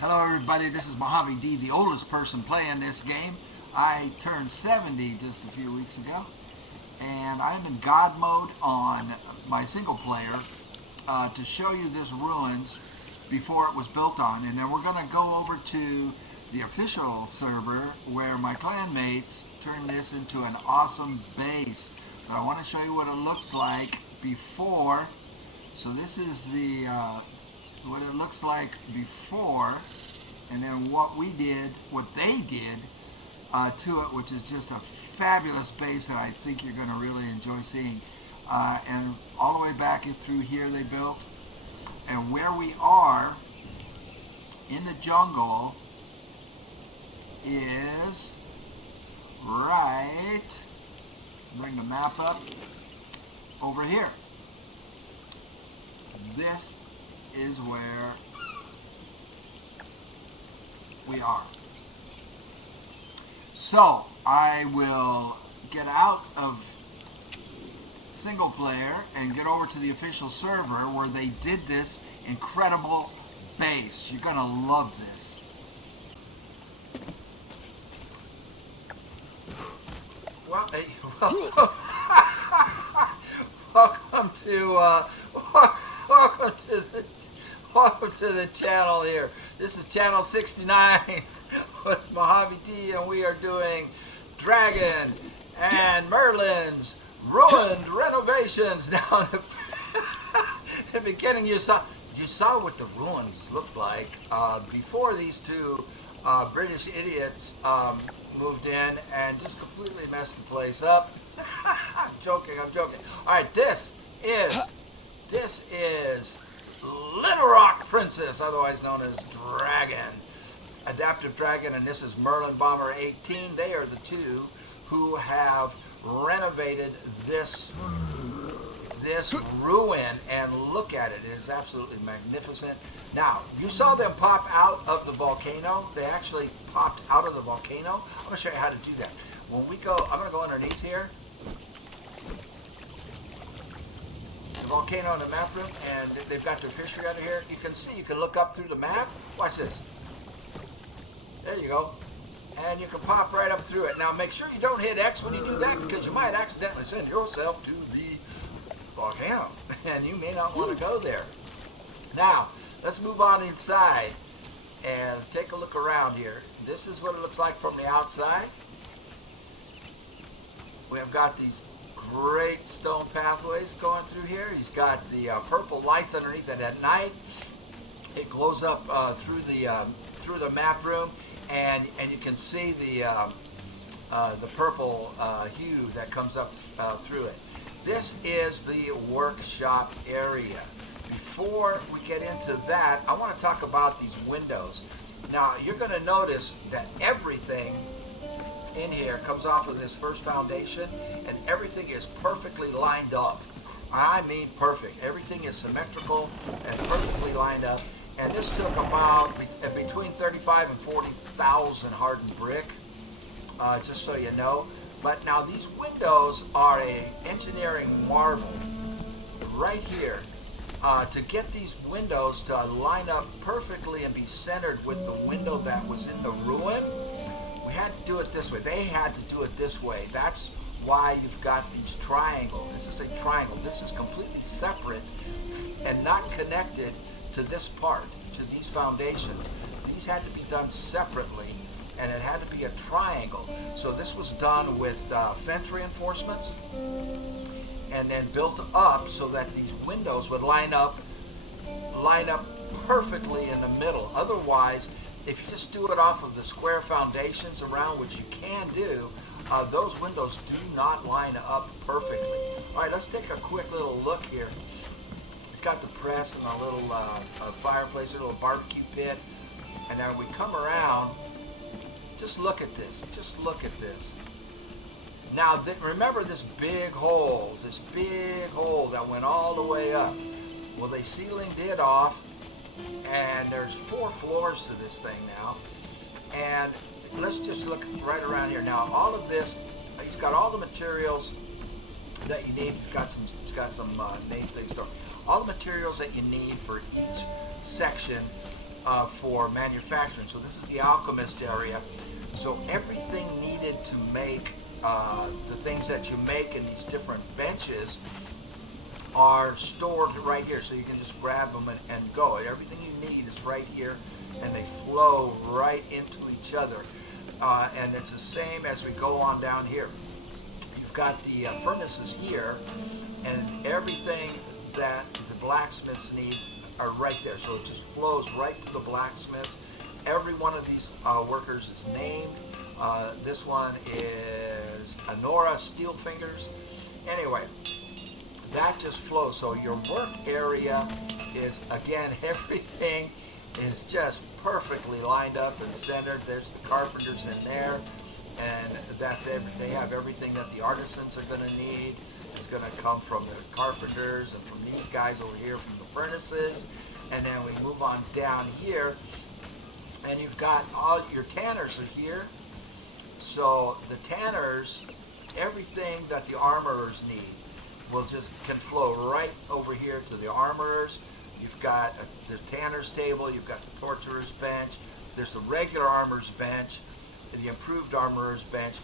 Hello everybody, this is MojaveD, the oldest person playing this game. I turned 70 just a few weeks ago, and I'm in God mode on my single player to show you this ruins before it was built on, and then we're going to go over to the official server where my clanmates turned this into an awesome base. But I want to show you what it looks like before. So this is the what it looks like before, and then what they did to it, which is just a fabulous base that I think you're going to really enjoy seeing. And all the way back through here they built, and where we are in the jungle is right, bring the map up, over here. This is where we are. So I will get out of single player and get over to the official server where they did this incredible base. You're gonna love this. Well, hey, welcome to the channel here. This is channel 69 with MojaveD, and we are doing Dragon and Merlin's ruined renovations. Now, in the beginning, you saw what the ruins looked like before these two British idiots moved in and just completely messed the place up. I'm joking. All right, this is Little Rock Princess, otherwise known as Dragon, AdaptiveDragon, and this is Merlin Bomber 18. They are the two who have renovated this ruin, and look at it. It is absolutely magnificent. Now, you saw them pop out of the volcano. They actually popped out of the volcano. I'm going to show you how to do that. When we go, I'm going to go underneath here, the volcano in the map room, and they've got their fishery under here. You can see, you can look up through the map. Watch this. There you go. And you can pop right up through it. Now, make sure you don't hit X when you do that, because you might accidentally send yourself to the volcano, and you may not want to go there. Now, let's move on inside and take a look around here. This is what it looks like from the outside. We have got these great stone pathways going through here. He's got the purple lights underneath it at night. It glows up through the map room, and you can see the purple hue that comes up through it. This is the workshop area. Before we get into that, I want to talk about these windows. Now, you're going to notice that everything in here comes off of this first foundation, and everything is perfectly lined up. I mean perfect. Everything is symmetrical and perfectly lined up. And this took about between 35 and 40,000 hardened brick, just so you know. But now these windows are an engineering marvel right here. To get these windows to line up perfectly and be centered with the window that was in the ruin, we had to do it this way. They had to do it this way. That's why you've got these triangles. This is a triangle. This is completely separate and not connected to this part, to these foundations. These had to be done separately, and it had to be a triangle. So this was done with fence reinforcements, and then built up so that these windows would line up perfectly in the middle. Otherwise, if you just do it off of the square foundations around, which you can do, those windows do not line up perfectly. All right, let's take a quick little look here. It's got the press and a little fireplace, a little barbecue pit, and then we come around. Just look at this. Just look at this. Now, remember this big hole that went all the way up. Well, they ceilinged it off, and there's 4 floors to this thing now. And let's just look right around here. Now, all of this, he's got all the materials that you need. It's got some name things. All the materials that you need for each section for manufacturing. So this is the alchemist area. So everything needed to make the things that you make in these different benches are stored right here. So you can just grab them and go. Everything you need is right here, and they flow right into each other. And it's the same as we go on down here. You've got the furnaces here, and everything that the blacksmiths need are right there. So it just flows right to the blacksmiths. Every one of these workers is named. This one is Honora Steelfingers. Anyway, that just flows. So your work area is, again, everything is just perfectly lined up and centered. There's the carpenters in there, and that's everything. They have everything that the artisans are going to need. It's going to come from the carpenters and from these guys over here from the furnaces. And then we move on down here, and you've got all your tanners are here. So the tanners, everything that the armorers need can flow right over here to the armorers. You've got the tanner's table, you've got the torturer's bench, there's the regular armorer's bench, the improved armorer's bench,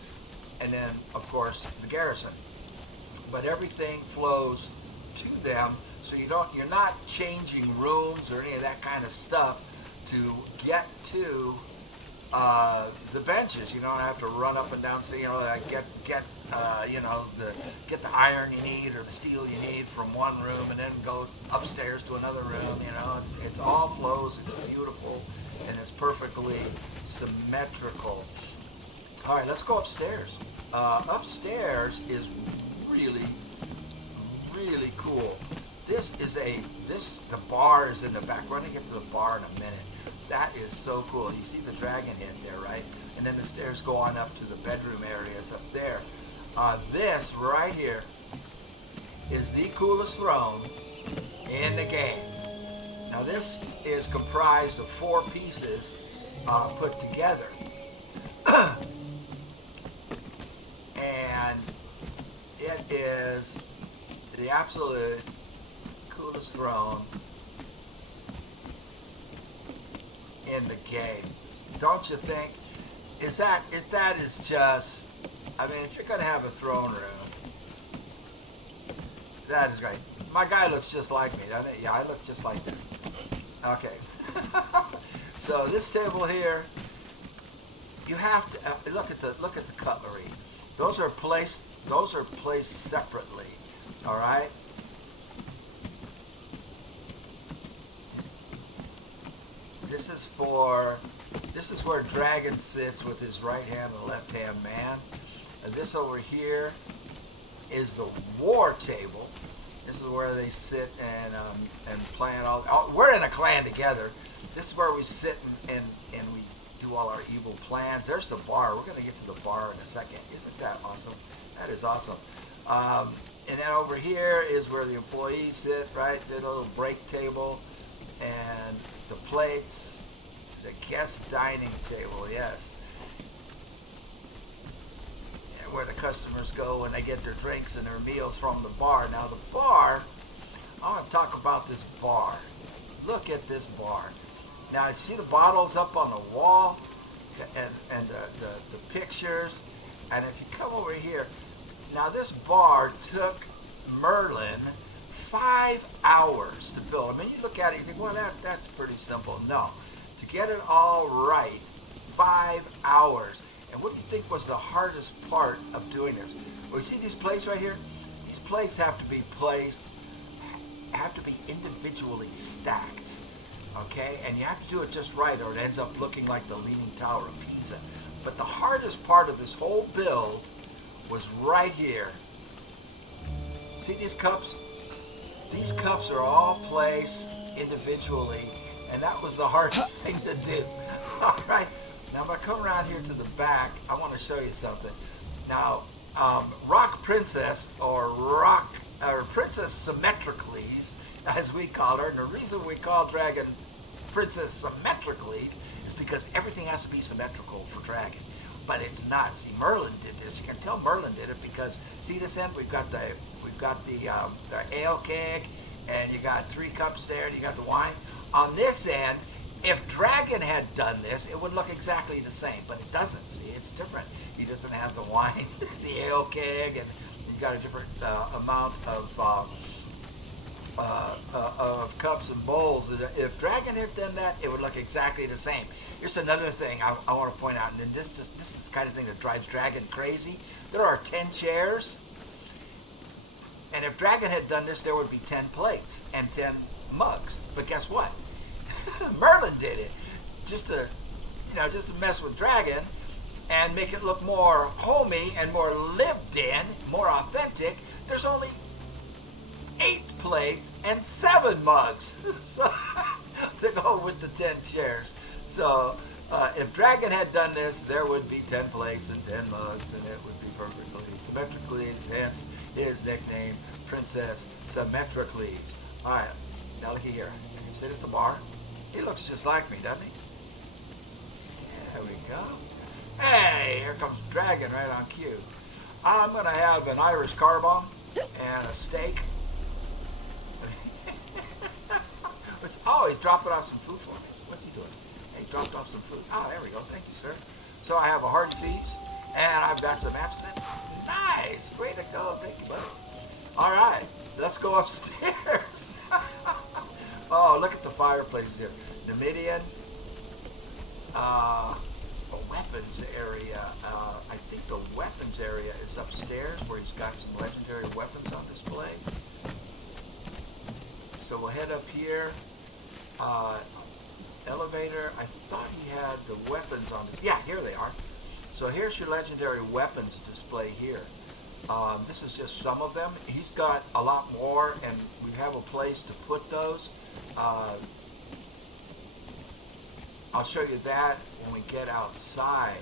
and then of course the garrison. But everything flows to them, so you're not changing rooms or any of that kind of stuff to get to the benches. You don't have to run up and down, so get the iron you need or the steel you need from one room and then go upstairs to another room. It's all flows. It's beautiful and it's perfectly symmetrical. All right, let's go upstairs. Upstairs is really, really cool. The bar is in the back. We're gonna get to the bar in a minute. That is so cool. You see the dragon head there, right? And then the stairs go on up to the bedroom areas up there. This right here is the coolest throne in the game. Now this is comprised of 4 pieces put together. And it is the absolute coolest throne in the game. Don't you think? That is just, I mean, if you're going to have a throne room, that is great. My guy looks just like me, doesn't he? Yeah, I look just like that. Okay. So this table here, you have to look at the cutlery. Those are placed separately. All right. This is where Dragon sits with his right hand and left hand man. And this over here is the war table. This is where they sit and plan all. We're in a clan together. This is where we sit and we do all our evil plans. There's the bar. We're going to get to the bar in a second. Isn't that awesome? That is awesome. And then over here is where the employees sit, right? The little break table and the plates, the guest dining table, yes. And where the customers go when they get their drinks and their meals from the bar. Now the bar, I want to talk about this bar. Look at this bar. Now you see the bottles up on the wall and the pictures. And if you come over here, now this bar took Merlin 5 hours to build. I mean, you look at it, you think, well, that's pretty simple. No. To get it all right, 5 hours. And what do you think was the hardest part of doing this? Well, you see these plates right here? These plates have to be individually stacked. Okay? And you have to do it just right, or it ends up looking like the Leaning Tower of Pisa. But the hardest part of this whole build was right here. See these cups? These cups are all placed individually, and that was the hardest thing to do. All right. Now, if I come around here to the back, I want to show you something. Now, Rock Princess, or Princess Symmetricles, as we call her, and the reason we call Dragon Princess Symmetricles is because everything has to be symmetrical for Dragon. But it's not. See, Merlin did this. You can tell Merlin did it because, see this end? We've got the ale keg, and you got 3 cups there, and you got the wine. On this end, If Dragon had done this, it would look exactly the same, but it doesn't. See, it's different. He doesn't have the wine, the ale keg, and you've got a different amount of cups and bowls. If Dragon had done that, it would look exactly the same. Here's another thing I want to point out, and then this is the kind of thing that drives Dragon crazy. There are 10 chairs, and if Dragon had done this, there would be 10 plates and 10 mugs. But guess what? Merlin did it just to mess with Dragon and make it look more homey and more lived in, more authentic. There's only 8 plates and 7 mugs so, to go with the 10 chairs. So if Dragon had done this, there would be 10 plates and 10 mugs, and it would be perfectly Symmetricles, hence his nickname, Princess Symmetricles. All right, now looky here. Sit at the bar. He looks just like me, doesn't he? There we go. Hey, here comes Dragon right on cue. I'm going to have an Irish car bomb and a steak. Oh, he's dropping off some food for me. What's he doing? Hey, he dropped off some food. Oh, there we go. Thank you, sir. So I have a hearty feast, and I've got some absinthe. Nice. Way to go. Thank you, buddy. All right. Let's go upstairs. Oh, look at the fireplaces here. Numidian. A weapons area. I think the weapons area is upstairs where he's got some legendary weapons on display. So we'll head up here. Elevator. I thought he had the weapons on. Yeah, here they are. So here's your legendary weapons display here. This is just some of them. He's got a lot more, and we have a place to put those. I'll show you that when we get outside.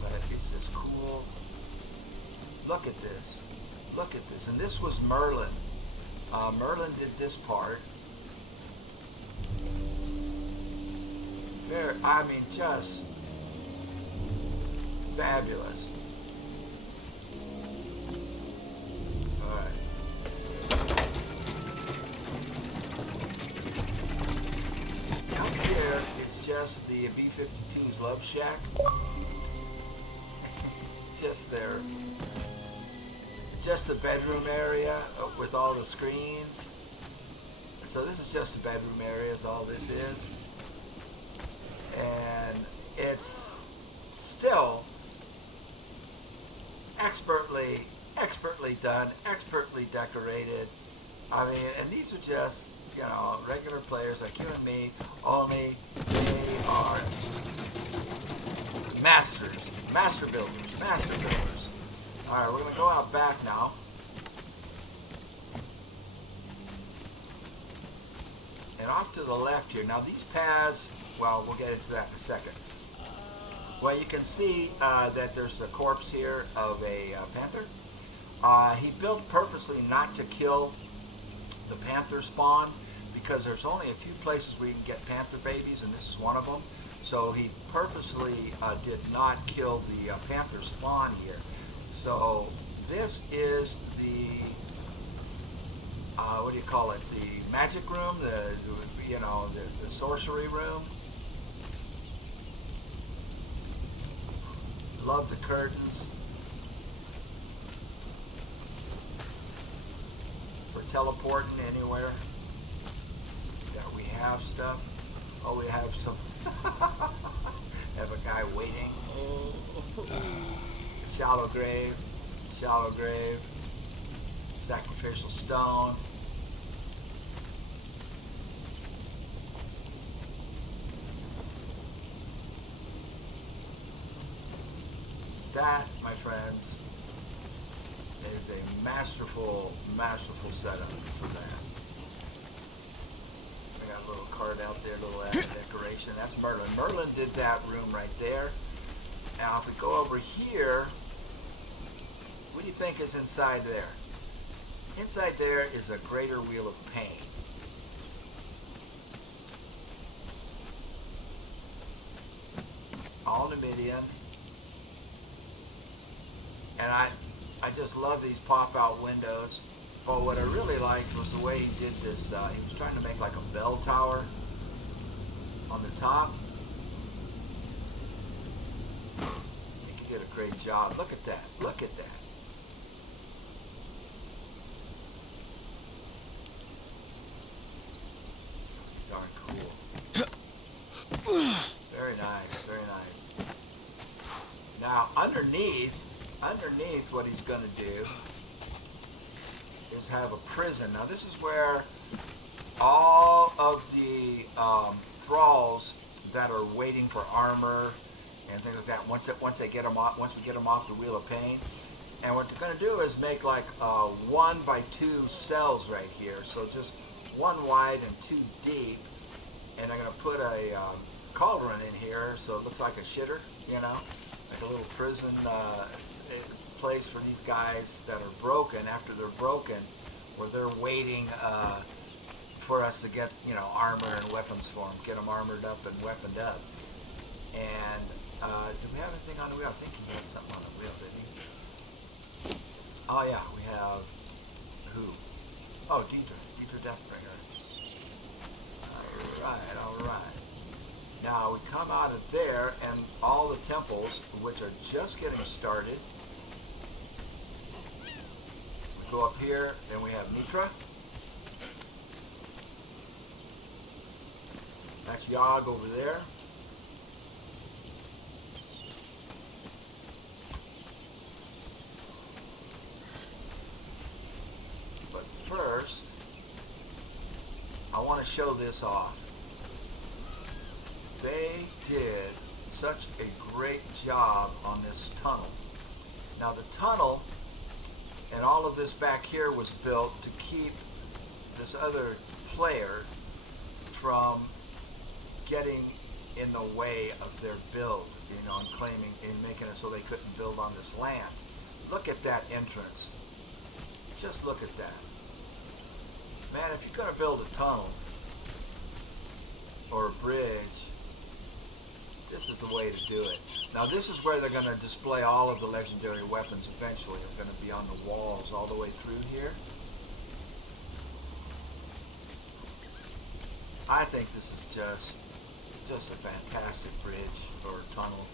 But it's just cool. Look at this. Look at this. And this was Merlin. Merlin did this part. Very, I mean, just fabulous. All right. Out here is just the B-52's Love Shack. It's just their, just the bedroom area with all the screens. So this is just the bedroom area, is all this is. And it's still expertly done, expertly decorated. I mean, and these are just, you know, regular players like you and me, only they are masters, master builders, master builders. All right, we're going to go out back now. And off to the left here. Now these paths, well, we'll get into that in a second. Well, you can see that there's a corpse here of a panther. He built purposely not to kill the panther spawn because there's only a few places where you can get panther babies, and this is one of them. So he purposely did not kill the panther spawn here. So this is the, what do you call it? The magic room, the sorcery room. Love the curtains. For teleporting anywhere that we have stuff. Oh, we have some. Have a guy waiting. Shallow grave. Shallow grave. Sacrificial stone. That, my friends, is a masterful setup for that. I got a little card out there, a little added decoration. That's Merlin. Merlin did that room right there. Now, if we go over here, what do you think is inside there? Inside there is a greater wheel of pain. All Numidian. And I just love these pop-out windows. But what I really liked was the way he did this. He was trying to make like a bell tower on the top. I think he did a great job. Look at that. Look at that. Darn cool. Very nice. Very nice. Now underneath what he's going to do is have a prison. Now this is where all of the thralls that are waiting for armor and things like that, once we get them off the Wheel of Pain, and what they're going to do is make like 1 by 2 cells right here, so just 1 wide and 2 deep, and they're going to put a cauldron in here so it looks like a shitter, you know, like a little prison place for these guys that are broken. After they're broken, where they're waiting for us to get, you know, armor and weapons for them, get them armored up and weaponed up. And do we have anything on the wheel? I think he had something on the wheel, didn't he? Oh yeah, we have who? Oh, Deidre Deathbringer. All right. Now we come out of there, and all the temples, which are just getting started. We go up here, then we have Mitra. That's Yogg over there. But first, I want to show this off. They did such a great job on this tunnel. Now the tunnel and all of this back here was built to keep this other player from getting in the way of their build, you know, and claiming and making it so they couldn't build on this land. Look at that entrance. Just look at that. Man, if you're going to build a tunnel or a bridge, this is the way to do it. Now this is where they're going to display all of the legendary weapons eventually. They're going to be on the walls all the way through here. I think this is just a fantastic bridge or tunnel.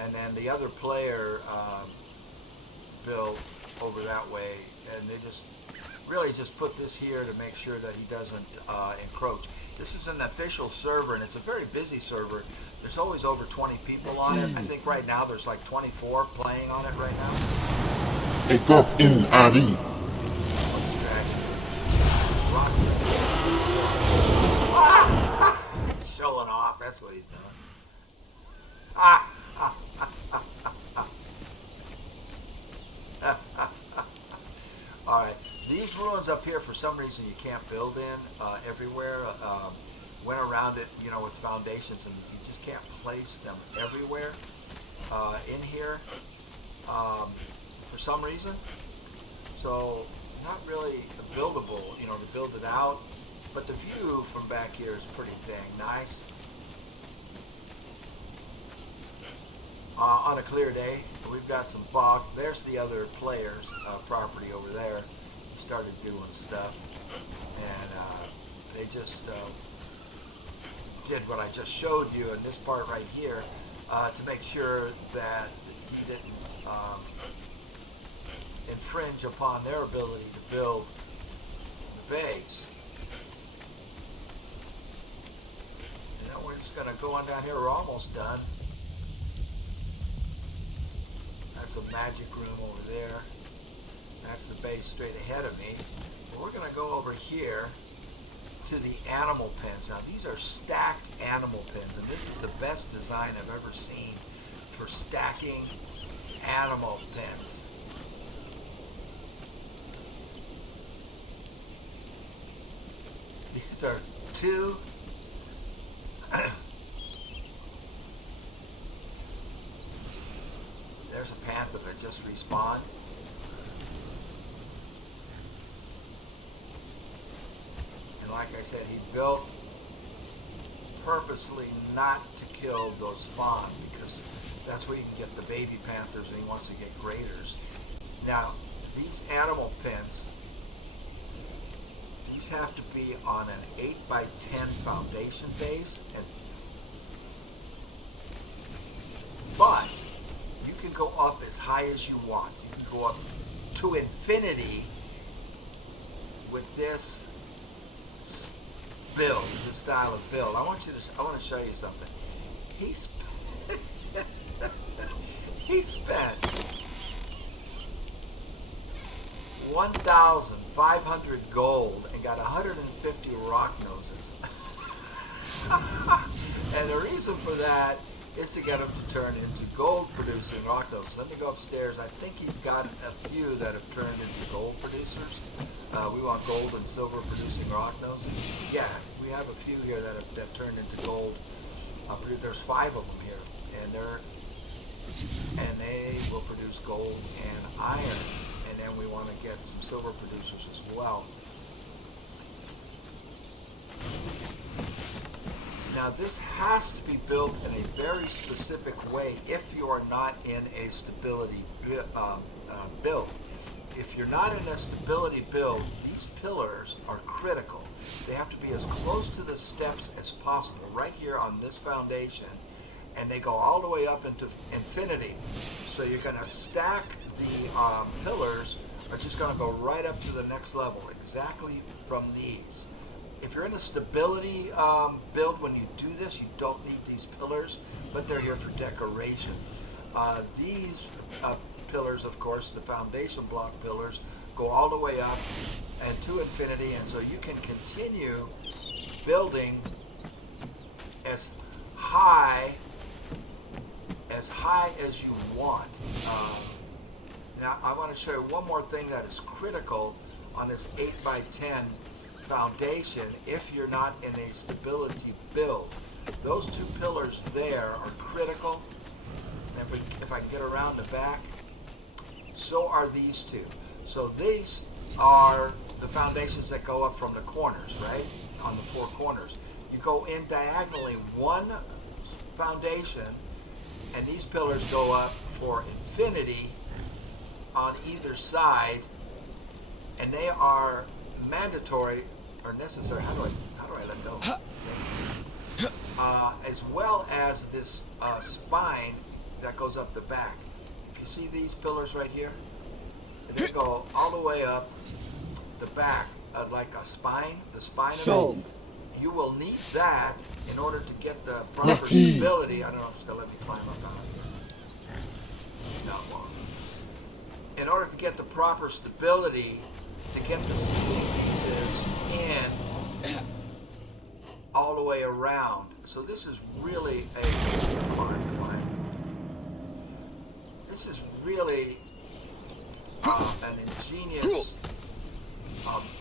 And then the other player built over that way, and they just really just put this here to make sure that he doesn't encroach. This is an official server, and it's a very busy server. There's always over 20 people on it. I think right now there's like 24 playing on it right now. Take off in Ari. What's the dragon? Rock princess. Ah! Showing off, that's what he's doing. Ah! Alright, these ruins up here, for some reason you can't build in everywhere. Went around it, you know, with foundations, and you just can't place them everywhere in here for some reason. So, not really buildable, you know, to build it out. But the view from back here is pretty dang nice. On a clear day, we've got some fog. There's the other player's property over there. He started doing stuff, and they just did what I just showed you in this part right here to make sure that he didn't infringe upon their ability to build the base. And then we're just going to go on down here. We're almost done. That's a magic room over there. That's the base straight ahead of me. But we're going to go over here to the animal pens. Now these are stacked animal pens, and this is the best design I've ever seen for stacking animal pens. These are two there's a panther that just respawned. And like I said, he built purposely not to kill those spawn, because that's where you can get the baby panthers, and he wants to get graders. Now, these animal pens these have to be on an 8x10 foundation base, but you can go up as high as you want. You can go up to infinity with this build, this style of build. I want to show you something. He spent 1,500 gold and got 150 rock noses. And the reason for that is to get him to turn into gold producing rock noses. Let me go upstairs. I think he's got a few that have turned into gold producers. We want gold and silver producing rock noses. Yeah, we have a few here that have turned into gold. There's 5 of them here, and they will produce gold and iron. And then we want to get some silver producers as well. Now this has to be built in a very specific way if you are not in a stability build. If you're not in a stability build, these pillars are critical. They have to be as close to the steps as possible, right here on this foundation, and they go all the way up into infinity. So you're going to stack the pillars are just going to go right up to the next level, exactly from these. If you're in a stability build, when you do this, you don't need these pillars, but they're here for decoration. These pillars, of course, the foundation block pillars, go all the way up and to infinity, and so you can continue building as high as you want. Now, I want to show you one more thing that is critical on this 8x10 foundation if you're not in a stability build. Those 2 pillars there are critical. And if I can get around the back, so are these 2. So these are the foundations that go up from the corners, right? On the 4 corners. You go in diagonally 1 foundation, and these pillars go up for infinity on either side, and they are mandatory or necessary. How do I let go? As well as this spine that goes up the back. If you see these pillars right here, they go all the way up the back like a spine. The spine of it. You will need that in order to get the proper stability. I don't know if it's gonna let me climb up out of here. No, it won't. In order to get the proper stability, to get the ceiling pieces in all the way around. So this is really a climb. This is really an ingenious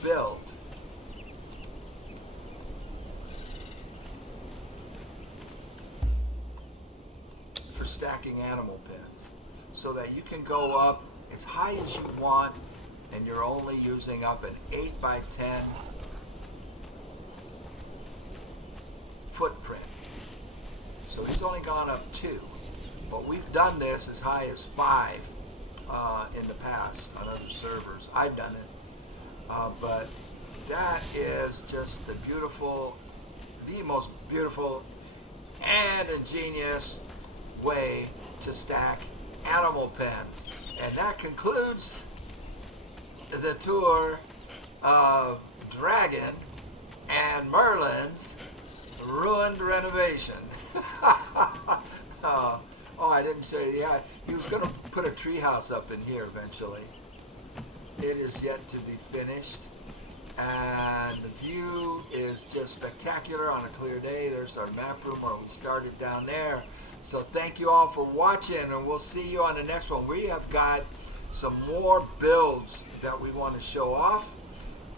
build. For stacking animal pens, so that you can go up as high as you want, and you're only using up an 8x10 footprint. So he's only gone up 2, but we've done this as high as 5 in the past on other servers. I've done it, but that is just the most beautiful and ingenious way to stack animal pens. And that concludes the tour of Dragon and Merlin's ruined renovation. I didn't say, yeah, he was going to put a treehouse up in here eventually. It is yet to be finished, and the view is just spectacular on a clear day. There's our map room where we started down there. So thank you all for watching, and we'll see you on the next one. We have got some more builds that we want to show off,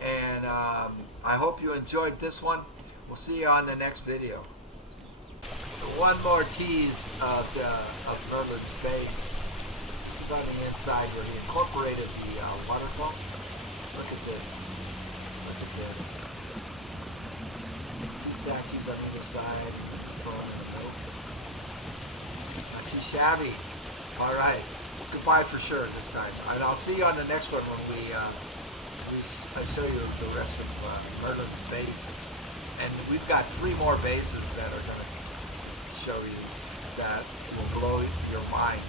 and I hope you enjoyed this one. We'll see you on the next video. One more tease of Merlin's base. This is on the inside where he incorporated the waterfall. Look at this. Look at this. 2 statues on either side. Not too shabby. All right. Goodbye for sure this time. And I'll see you on the next one when I show you the rest of Merlin's base, and we've got 3 more bases that are going to show you that will blow your mind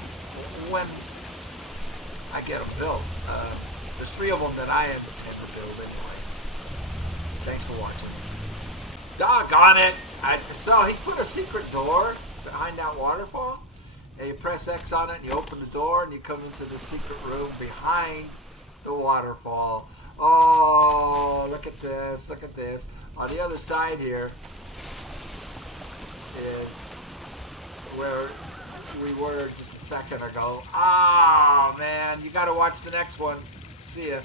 when I get them built. There's 3 of them that I intend to build anyway. Thanks for watching. Doggone it! So he put a secret door behind that waterfall, and you press X on it and you open the door and you come into the secret room behind the waterfall. Oh, look at this, look at this. On the other side here is where we were just a second ago. Oh man, you gotta watch the next one. See ya.